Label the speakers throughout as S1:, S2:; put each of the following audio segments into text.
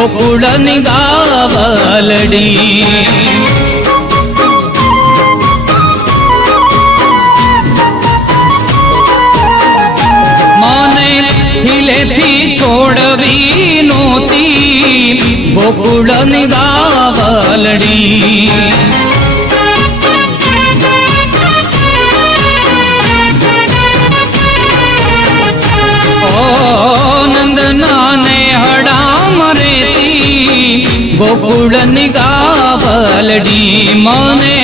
S1: ગોકુળની ગાવલડી મને હિલેથી છોડવી નહોતી ગોકુળની ગાવલડી ગોકુળની ગાવલડી મને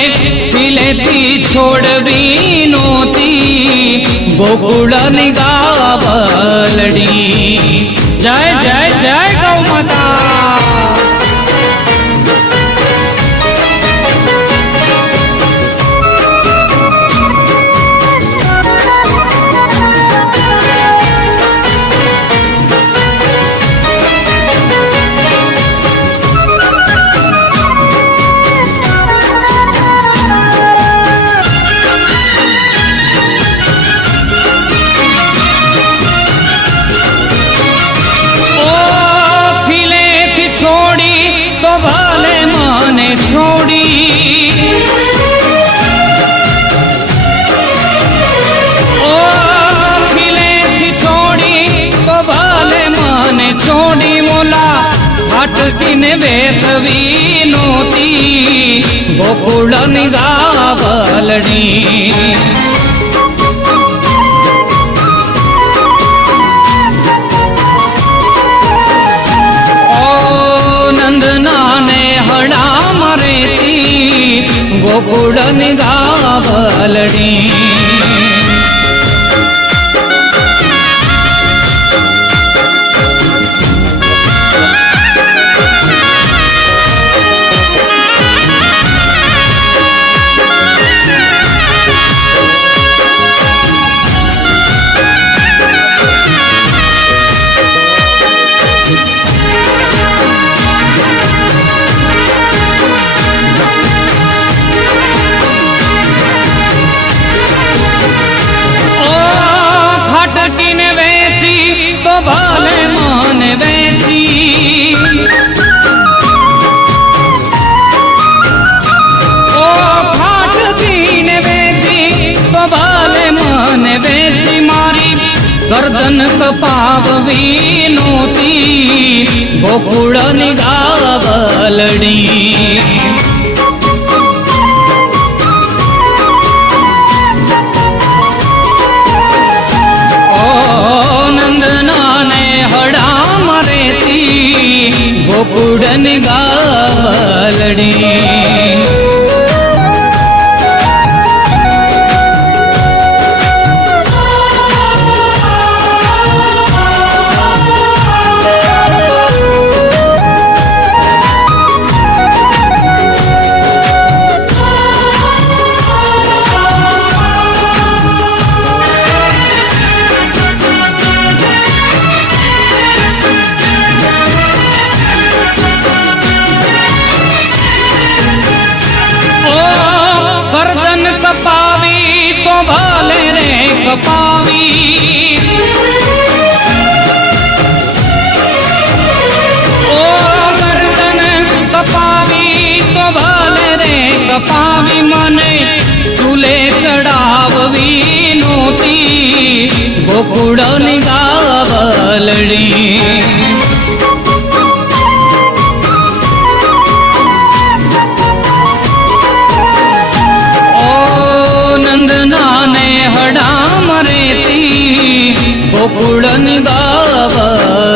S1: પિલેથી છોડવી નહોતી ગોકુળની ગાવલડી ફાટકીને વેચવી નહોતી ગોકુળની ગાવલણી ગોકુળની ગાવલડી ગરદન કપાવવી નહોતી ગોકુળની ગાવલડી. નંદનાને હડામ રેતી ગોકુળની ગાલડી ગોકુળની ગાવલણી ઓ નંદનાને હડામ રેતી ગોકુળની ગાવલડી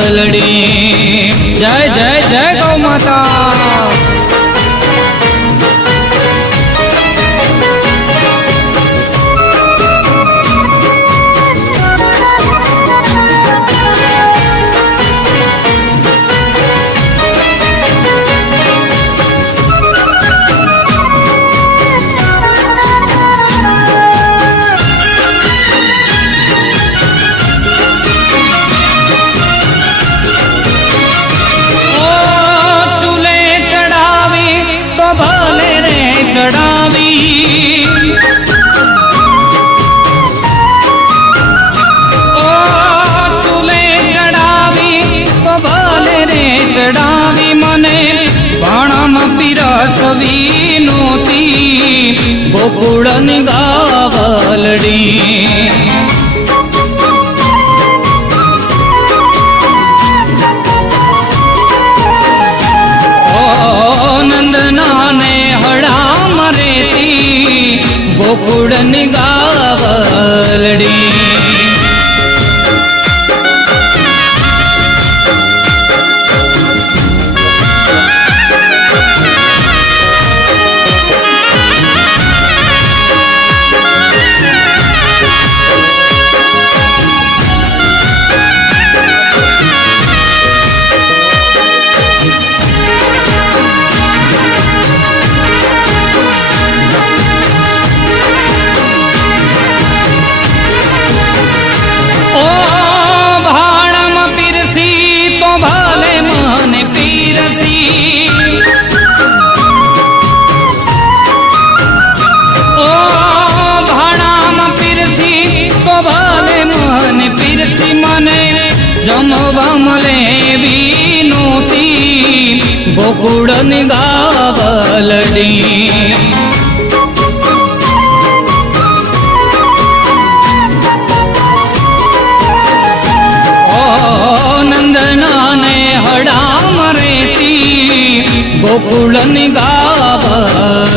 S1: ની ગાવલડી ગોકુળની ગાવલડી નંદનાને હડામ રેતી ગોકુળની ગાવલડી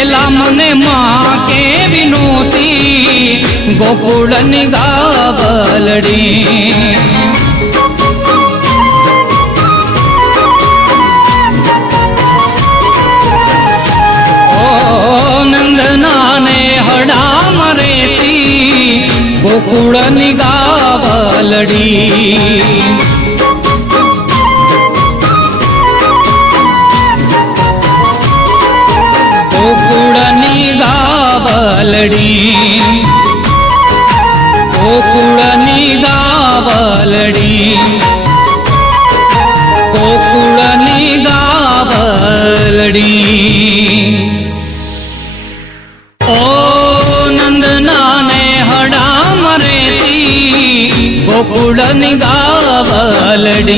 S1: પેલા મને માં કેવી નહોતી ગોકુળની ગાવલડી. નંદનાને હડામ રેતી ગોકુળની ગાવલડી. પડી ગોકુળની ગાવલડી ઓ નંદનાને હડા મરેતી ગોકુળની ગાવલડી